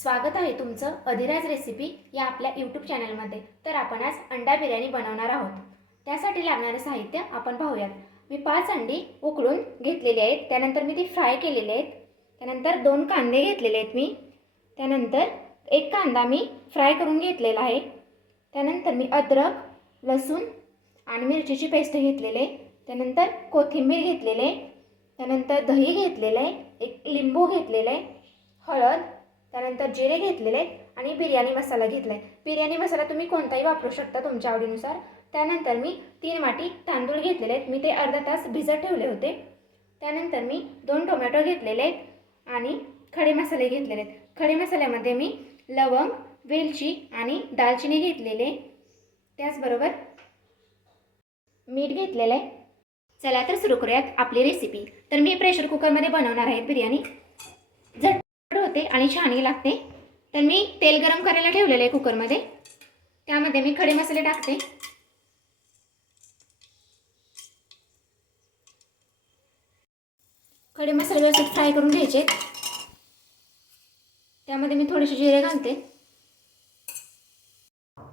स्वागत आहे तुमचं अधिराज रेसिपी या आपल्या यूट्यूब चॅनलमध्ये। तर आपण आज अंडा बिर्याणी बनवणार आहोत। त्यासाठी लागणारे साहित्य आपण पाहूयात। मी 5 अंडी उकळून घेतलेली आहेत, त्यानंतर मी ती फ्राय केलेली आहेत। त्यानंतर 2 कांदे घेतलेले आहेत मी, त्यानंतर 1 कांदा मी फ्राय करून घेतलेला आहे। त्यानंतर मी अद्रक, लसूण आणि मिरचीची पेस्ट घेतलेले, त्यानंतर कोथिंबीर घेतलेले, त्यानंतर दही घेतलेले, एक लिंबू घेतलेले, हळद, त्यानंतर जिरे घेतलेले आणि बिर्याणी मसाला घेतलाय। बिर्याणी मसाला तुम्ही कोणताही वापरू शकता तुमच्या आवडीनुसार। त्यानंतर मी 3 वाटी तांदूळ घेतलेले आहेत, मी ते अर्धा तास भिजत ठेवले होते। त्यानंतर मी 2 टोमॅटो घेतलेले आहेत आणि खडे मसाले घेतलेले आहेत। खडे मसाल्यामध्ये मी लवंग, वेलची आणि दालचिनी घेतलेले, त्याचबरोबर मीठ घेतलेले आहे। चला तर सुरू करूयात आपली रेसिपी। तर मी प्रेशर कुकरमध्ये बनवणार आहे बिर्याणी, झटपट होते आणि छानही लागते। तर मी तेल गरम करायला ठेवलेले आहे कुकरमध्ये, त्यामध्ये मी खडे मसाले टाकते। खडे मसाले व्यवस्थित फ्राय करून घ्यायचे। त्यामध्ये मी थोडेसे जिरे घालते,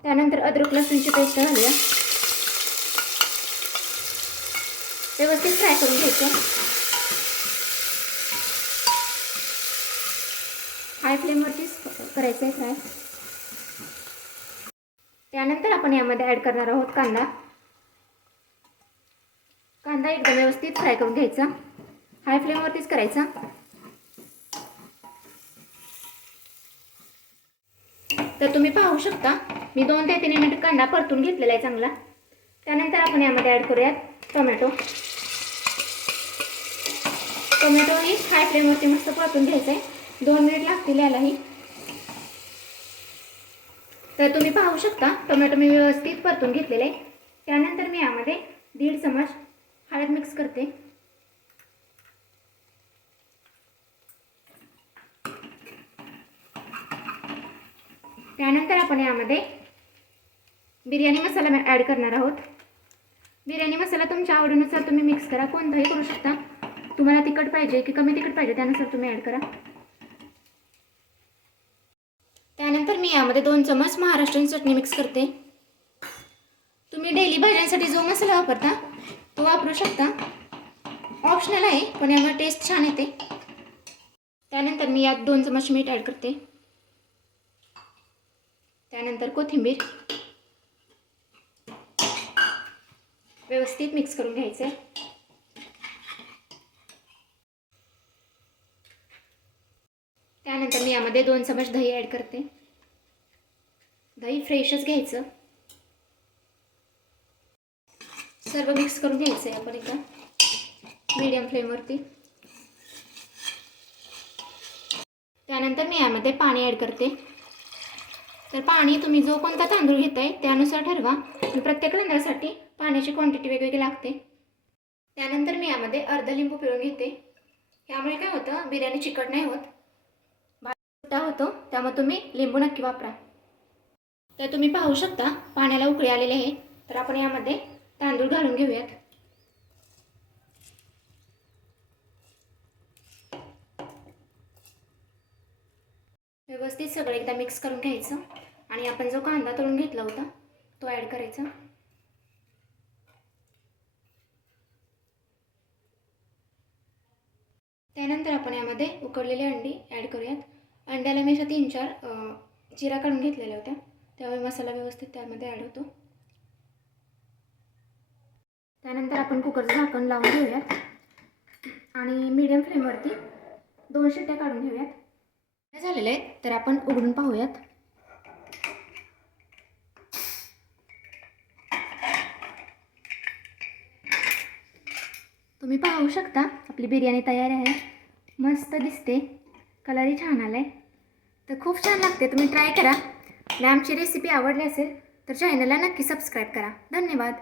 त्यानंतर अद्रक लसूणची पेस्ट घालूया, व्यवस्थित फ्राय करून घ्यायचं। हाय फ्लेमवरतीच करायचं आहे फ्राय। त्यानंतर आपण यामध्ये ॲड करणार आहोत कांदा। कांदा एकदम व्यवस्थित फ्राय करून घ्यायचा, हाय फ्लेमवरतीच करायचा। तर तुम्ही पाहू शकता मी 2 ते 3 मिनिट कांदा परतून घेतलेला आहे चांगला। त्यानंतर आपण यामध्ये ॲड करूयात टोमॅटो। टोमॅटो ही हाय फ्लेमवरती मस्त परतून घ्यायचं आहे, 2 मिनिट लागतील यालाही। तर तुम्ही पाहू शकता टोमॅटो मी व्यवस्थित परतून घेतलेले आहे। त्यानंतर मी यामध्ये 1.5 चमच हळद मिक्स करते, त्यानंतर आपण यामध्ये बिर्याणी मसाला ॲड करणार आहोत। बिर्याणी मसाला तुमच्या आवडीनुसार तुम्ही मिक्स करा, कोणताही करू शकता। तुम्हाला तिखट पाहिजे की कमी तिखट पाहिजे त्यानुसार तुम्ही ॲड करा। त्यानंतर मी यामध्ये 2 चमच महाराष्ट्रीयन चटणी मिक्स करते। तुम्ही डेली भाज्यांसाठी जो मसाला वापरता तो वापरू शकता, ऑप्शनल आहे, पण यामुळे टेस्ट छान येते। त्यानंतर मी यात 2 चमच मीठ ॲड करते, त्यानंतर कोथिंबीर, व्यवस्थित मिक्स करून घ्यायचं आहे। त्यानंतर मी यामध्ये 2 चमच दही ॲड करते, दही फ्रेशच घ्यायचं। सर्व मिक्स करून घ्यायचं आहे आपण एकदा मीडियम फ्लेमवरती। त्यानंतर मी यामध्ये पाणी ॲड करते। तर पाणी तुम्ही जो कोणता तांदूळ घेताय त्यानुसार ठरवा, प्रत्येक तांदळासाठी पाण्याची क्वांटिटी वेगवेगळी लागते। त्यानंतर मी यामध्ये अर्धा लिंबू पिळून घेते, यामुळे काय होतं बिर्याणी चिकट नाही होत, भात होतो, त्यामुळे तुम्ही लिंबू नक्की वापरा। तर तुम्ही पाहू शकता पाण्याला उकळी आलेली आहे। तर आपण यामध्ये तांदूळ घालून घेऊयात। व्यवस्थित सगळं एकदा मिक्स करून घ्यायचं आणि आपण जो कांदा तळून घेतला होता तो ॲड करायचा। त्यानंतर आपण यामध्ये उकडलेली अंडी ॲड करूयात। अंड्याला मी अशा 3-4 चिरा काढून घेतलेल्या होत्या, त्यामुळे मसाला व्यवस्थित त्यामध्ये ॲड होतो। त्यानंतर आपण कुकरचं झाकण लावून घेऊयात आणि मीडियम फ्लेमवरती 2 शिट्ट्या काढून घेऊयात। झालेले आहेत, तर आपण उघडून पाहूयात। तुम्ही पाहू शकता आपली बिर्याणी तयार आहे, मस्त दिसते, कलरही छान आलाय। तर खूप छान लागते, तुम्ही ट्राय करा। आणि आमची रेसिपी आवडली असेल तर चॅनलला नक्की सबस्क्राईब करा। धन्यवाद।